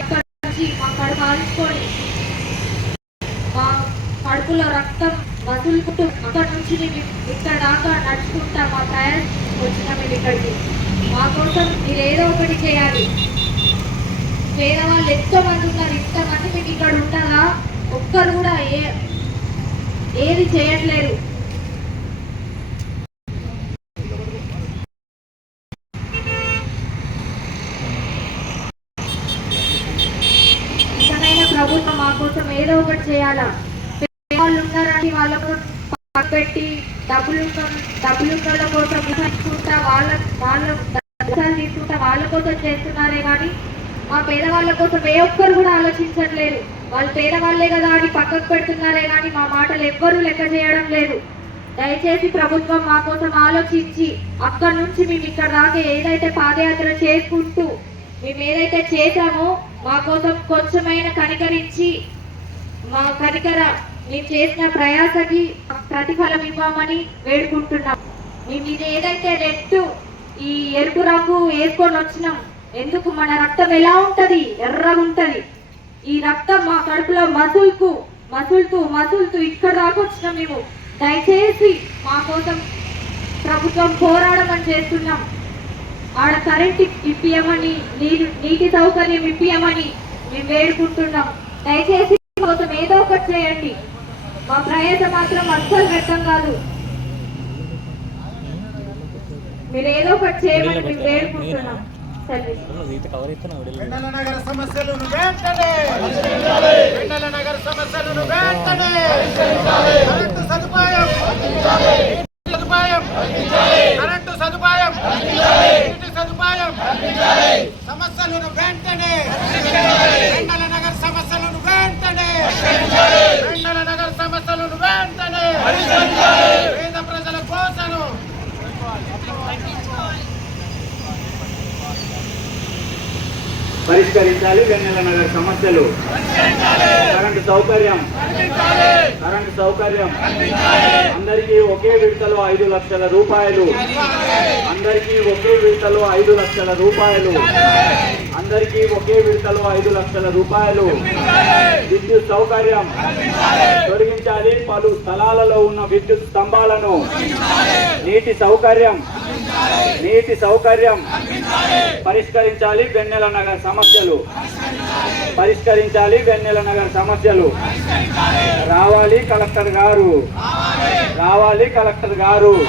అక్కడి నుంచి మా కడుపు కాల్చుకొని మా కడుపులో రక్తం వదులుకుంటూ అక్కడ నుంచి మేము ఇక్కడ దాకా నడుచుకుంటా మా ప్రయాణం వచ్చినాం మేము ఇక్కడికి. మా కోసం మీరు ఏదో ఒకటి చేయాలి. పేదవాళ్ళు ఎంతో మంది ఉన్నారు ఇంతమంది మీకు ఇక్కడ ఉండగా ఒక్కరు కూడా ఏ ఏది చేయట్లేదు ఇకనైనా ప్రభుత్వం మా కోసం ఏదో ఒకటి చేయాలా? వాళ్ళు ఉన్నారని వాళ్ళకు పెట్టి డబ్బులు డబ్బులు ఉన్న వాళ్ళ కోసం తీసుకుంటా వాళ్ళ వాళ్ళ దర్శనాలు తీసుకుంటా వాళ్ళ కోసం చేస్తున్నారే కానీ మా పేదవాళ్ళ కోసం ఏ ఒక్కరు కూడా ఆలోచించట్లేదు. వాళ్ళు పేదవాళ్ళే కదా అని పక్కకు పెడుతున్నారే కానీ మా మాటలు ఎవ్వరూ లెక్క చేయడం లేదు. దయచేసి ప్రభుత్వం మా కోసం ఆలోచించి అక్కడి నుంచి మేము ఇక్కడ దాకా ఏదైతే పాదయాత్ర చేసుకుంటూ మేము ఏదైతే చేశామో మా కోసం కొంచెమైనా కనికరించి మా కనికర మేము చేసిన ప్రయాసకి ప్రతిఫలం ఇవ్వమని వేడుకుంటున్నాం. మేము ఇది ఏదైతే రెడ్ ఈ ఎరుపు రంగు వేసుకొని వచ్చినాం ఎందుకు మన రక్తం ఎలా ఉంటది? ఎర్రగా ఉంటుంది. ఈ రక్తం మా కడుపులో మసులుకు మసులుతూ మసులుతూ ఇక్కడ దాకా వచ్చినాం మేము. దయచేసి మా కోసం ప్రభుత్వం పోరాడమని చేస్తున్నాం. ఆడ కరెంట్ ఇప్పియమని నీరు నీటి సౌకర్యం ఇప్పియమని మేము వేడుకుంటున్నాం. దయచేసి చేయండి. మా ప్రయాస మాత్రం అస్సలు వ్యర్థం కాదు. మీరు ఏదో ఒకటి చేయమని మేము వేడుకుంటున్నాం. నగర సమస్యలను వెంటనే! వెన్నెల నగర సమస్యలను వెంటనే! కరెంటు సదుపాయం! సదుపాయం! కరెంటు సదుపాయం! సదుపాయం! సమస్యలను వెంటనే! Thank you. పరిష్కరించాలి. వెన్నెల నగర్ సమస్యలు. కరెంటు సౌకర్యం. కరెంటు సౌకర్యం. అందరికీ ఒకే విడతలో ఐదు లక్షల రూపాయలు. అందరికీ ఒకే విడతలో ఐదు లక్షల రూపాయలు. అందరికీ ఒకే విడతలో ఐదు లక్షల రూపాయలు. విద్యుత్ సౌకర్యం. తొలగించాలి పలు స్థలాలలో ఉన్న విద్యుత్ స్తంభాలను. నీటి సౌకర్యం. నీటి సౌకర్యం. పరిష్కరించాలి వెన్నెల నగర్ సమస్యలు. పరిష్కరించాలి వెన్నెల నగర్ సమస్యలు. రావాలి కలెక్టర్ గారు. రావాలి కలెక్టర్ గారు.